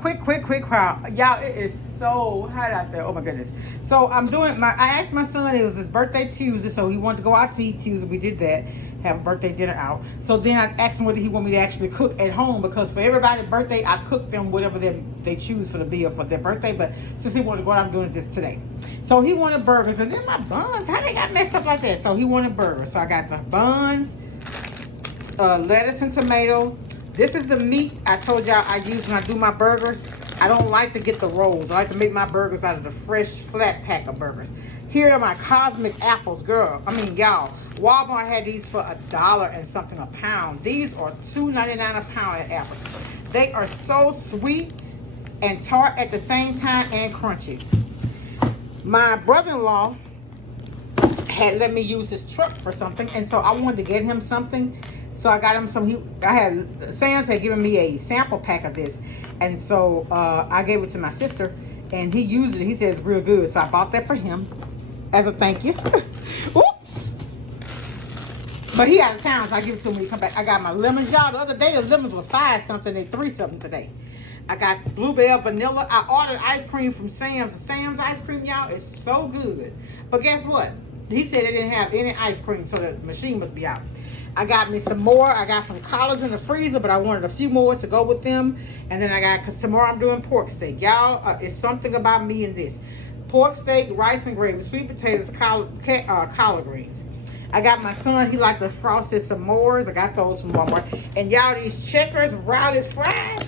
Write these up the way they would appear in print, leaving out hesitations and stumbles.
quick crowd. Y'all, it is so hot out there. Oh my goodness. So I asked my son, it was his birthday Tuesday, so he wanted to go out to eat Tuesday. We did that, have a birthday dinner out. So then I asked him whether he wanted me to actually cook at home, because for everybody's birthday, I cook them whatever they choose for the meal for their birthday. But since he wanted to go out, I'm doing this today. So he wanted burgers, and then my buns, how they got messed up like that? So he wanted burgers. So I got the buns, lettuce and tomato. This is the meat I told y'all I use when I do my burgers. I don't like to get the rolls. I like to make my burgers out of the fresh flat pack of burgers. Here are my cosmic apples, girl. I mean, y'all, Walmart had these for $1 and something a pound. These are $2.99 a pound at apples. They are so sweet and tart at the same time and crunchy. My brother-in-law had let me use his truck for something, and so I wanted to get him something. So I got him some. Sam's had given me a sample pack of this, and so I gave it to my sister, and he used it. He said it's real good, so I bought that for him as a thank you. Oops. But he out of town, so I give it to him when he come back. I got my lemons, y'all. The other day the lemons were 5 something, they 3 something today. I got bluebell vanilla. I ordered ice cream from Sam's. Sam's ice cream, y'all, is so good. But guess what? He said they didn't have any ice cream, so the machine must be out. I got me some more. I got some collards in the freezer, but I wanted a few more to go with them. And then I got, because tomorrow I'm doing pork steak. Y'all, it's something about me and this. Pork steak, rice and gravy, sweet potatoes, collard greens. I got my son, he liked the frosted s'mores. I got those from Walmart. And y'all, these Checkers Rowley's fries,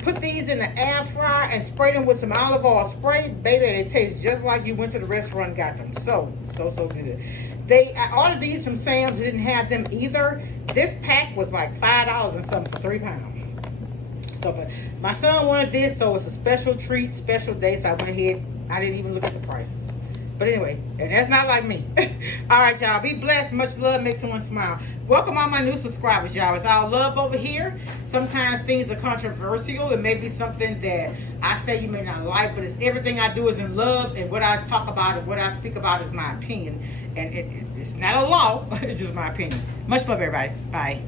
put these in the air fryer and spray them with some olive oil spray. Baby, they taste just like you went to the restaurant and got them. So good. I ordered these from Sam's. They didn't have them either. This pack was like $5 and something for 3 pounds. So, but my son wanted this, so it's a special treat, special day. So I went ahead. I didn't even look at the prices. But anyway, and that's not like me. All right, y'all. Be blessed. Much love. Make someone smile. Welcome all my new subscribers, y'all. It's all love over here. Sometimes things are controversial. It may be something that I say you may not like, but it's everything I do is in love, and what I talk about and what I speak about is my opinion. And it's not a law. It's just my opinion. Much love, everybody. Bye.